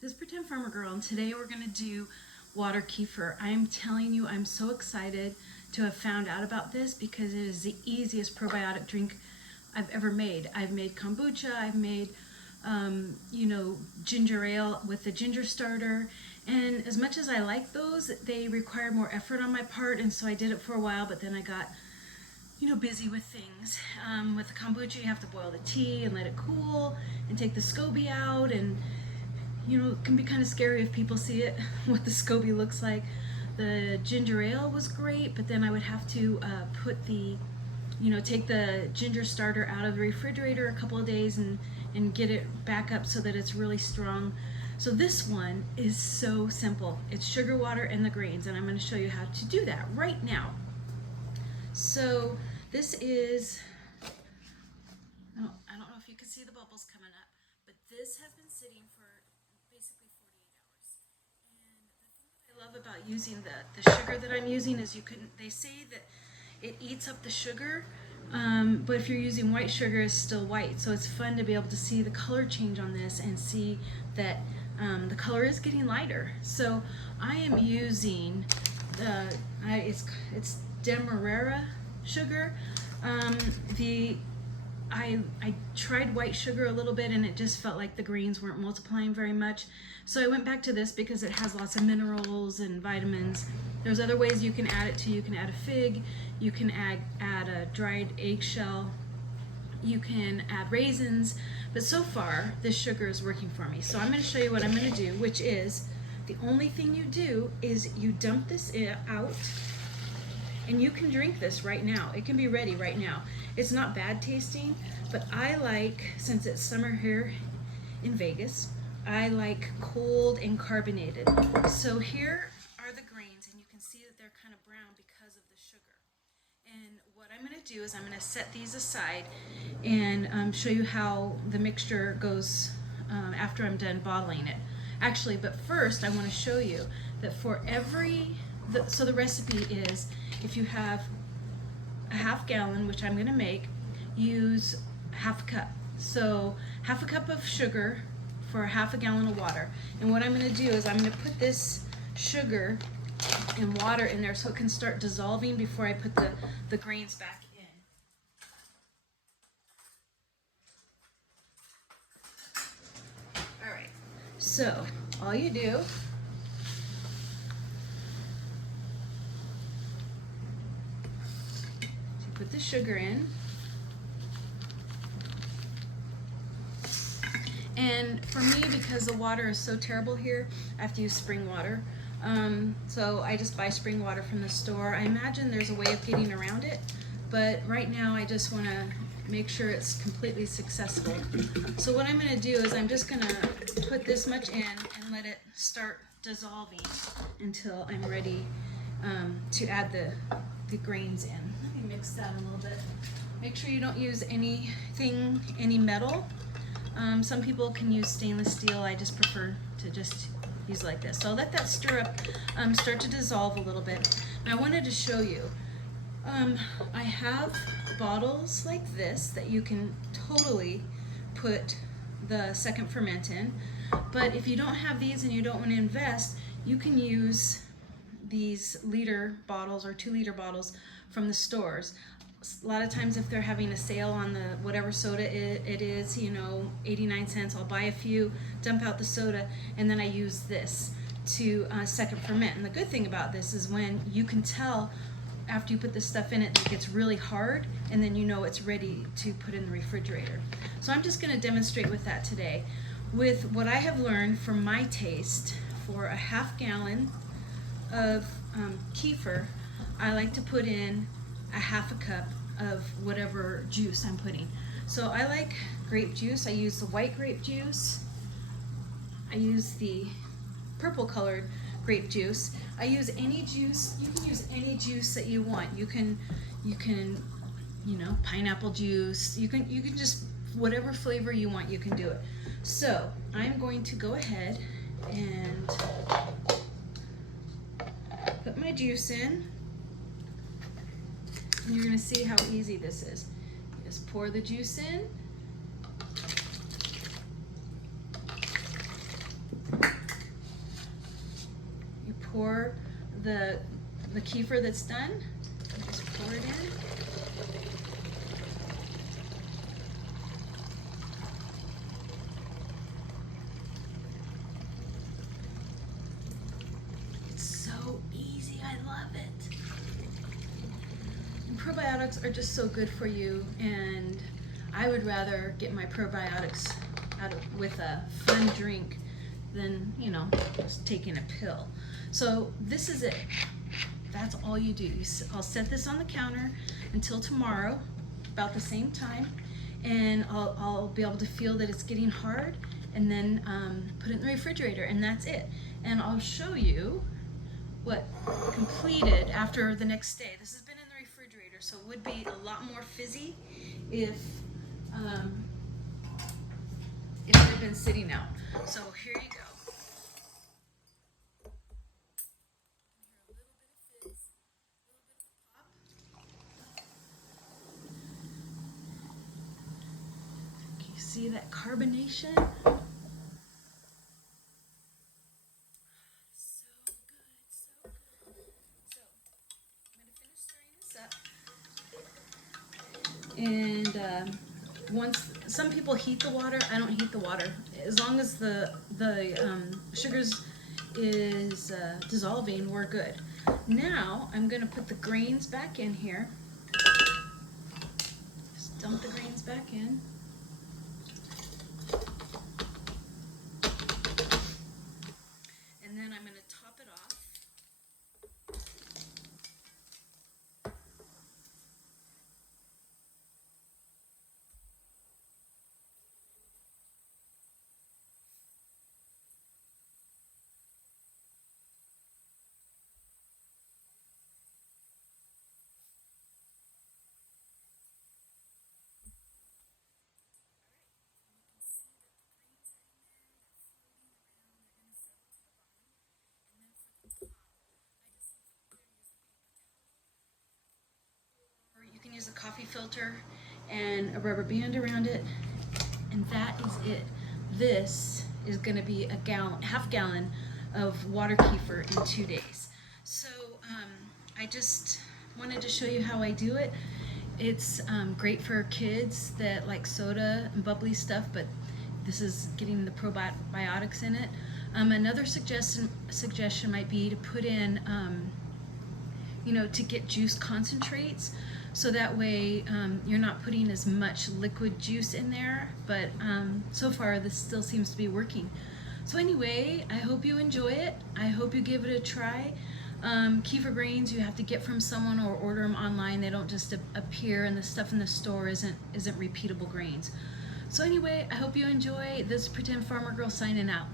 This Pretend Farmer Girl, and today we're going to do water kefir. I am telling you, I'm so excited to have found out about this because it is the easiest probiotic drink I've ever made. I've made kombucha, I've made, ginger ale with the ginger starter, and as much as I like those, they require more effort on my part, and so I did it for a while, but then I got busy with things. With the kombucha, you have to boil the tea and let it cool and take the SCOBY out, and it can be kind of scary if people see it, what the SCOBY looks like. The ginger ale was great, but then I would have to take the ginger starter out of the refrigerator a couple of days and get it back up so that it's really strong. So this one is so simple. It's sugar water and the grains, and I'm going to show you how to do that right now. So this is, I don't know if you can see the bubbles coming up, but this has been sitting for basically 48 hours. And the thing that I love about using the sugar that I'm using is they say that it eats up the sugar, but if you're using white sugar, it's still white. So it's fun to be able to see the color change on this and see that the color is getting lighter. So I am using it's Demerara sugar. I tried white sugar a little bit and it just felt like the grains weren't multiplying very much. So I went back to this because it has lots of minerals and vitamins. There's other ways you can add it to. You can add a fig, you can add a dried eggshell, you can add raisins, but so far this sugar is working for me. So I'm going to show you what I'm going to do, which is the only thing you do is you dump this out. And you can drink this right now. It can be ready right now. It's not bad tasting, but I like, since it's summer here in Vegas, I like cold and carbonated. So here are the grains, and you can see that they're kind of brown because of the sugar. And what I'm going to do is I'm going to set these aside and show you how the mixture goes after I'm done bottling it. Actually, but first I want to show you that for so the recipe is, if you have a half gallon, which I'm going to make, use half a cup. So half a cup of sugar for half a gallon of water. And what I'm going to do is I'm going to put this sugar and water in there so it can start dissolving before I put the grains back in. All right, so all you do put the sugar in, and for me, because the water is so terrible here, I have to use spring water. So I just buy spring water from the store. I imagine there's a way of getting around it, but right now I just want to make sure it's completely successful. So what I'm going to do is I'm just going to put this much in and let it start dissolving until I'm ready to add the grains in. Let me mix that a little bit. Make sure you don't use any metal. Some people can use stainless steel. I just prefer to just use like this. So I'll let that stir up, start to dissolve a little bit. And I wanted to show you, I have bottles like this that you can totally put the second ferment in. But if you don't have these and you don't want to invest, you can use these liter bottles or 2-liter bottles from the stores. A lot of times if they're having a sale on the whatever soda it is, 89 cents, I'll buy a few, dump out the soda, and then I use this to second ferment. And the good thing about this is when you can tell after you put this stuff in it, it gets really hard, and then it's ready to put in the refrigerator. So I'm just going to demonstrate with that today. With what I have learned from my taste, for a half gallon of kefir, I like to put in a half a cup of whatever juice I'm putting. So I like grape juice. I use the white grape juice. I use the purple colored grape juice. I use any juice. You can use any juice that you want. You can pineapple juice. You can just, whatever flavor you want, you can do it. So I'm going to go ahead and put my juice in. And you're going to see how easy this is. You just pour the juice in. pour the kefir that's done. Just pour it in. It's so easy. I love it. And probiotics are just so good for you, and I would rather get my probiotics with a fun drink than, you know, just taking a pill. So this is it. That's all you do. I'll set this on the counter until tomorrow, about the same time, and I'll be able to feel that it's getting hard, and then put it in the refrigerator, and that's it. And I'll show you what completed after the next day. This has been in the refrigerator, so it would be a lot more fizzy if it had been sitting out. So here you go. Can you see that carbonation? So good, so good. So I'm going to finish stirring this up. And once some people heat the water, I don't heat the water. As long as the sugars is dissolving, we're good. Now I'm going to put the grains back in here. Just dump the grains back in. And then I'm going to top it off. Or you can use a coffee filter and a rubber band around it, and that is it. This is going to be a gallon, half gallon of water kefir in 2 days. So I just wanted to show you how I do it. It's great for kids that like soda and bubbly stuff, but this is getting the probiotics in it. Another suggestion might be to put in, you know, to get juice concentrates, so that way you're not putting as much liquid juice in there, but so far this still seems to be working. So anyway, I hope you enjoy it. I hope you give it a try. Kefir grains you have to get from someone or order them online. They don't just appear, and the stuff in the store isn't repeatable grains. So anyway, I hope you enjoy. This is Pretend Farmer Girl signing out.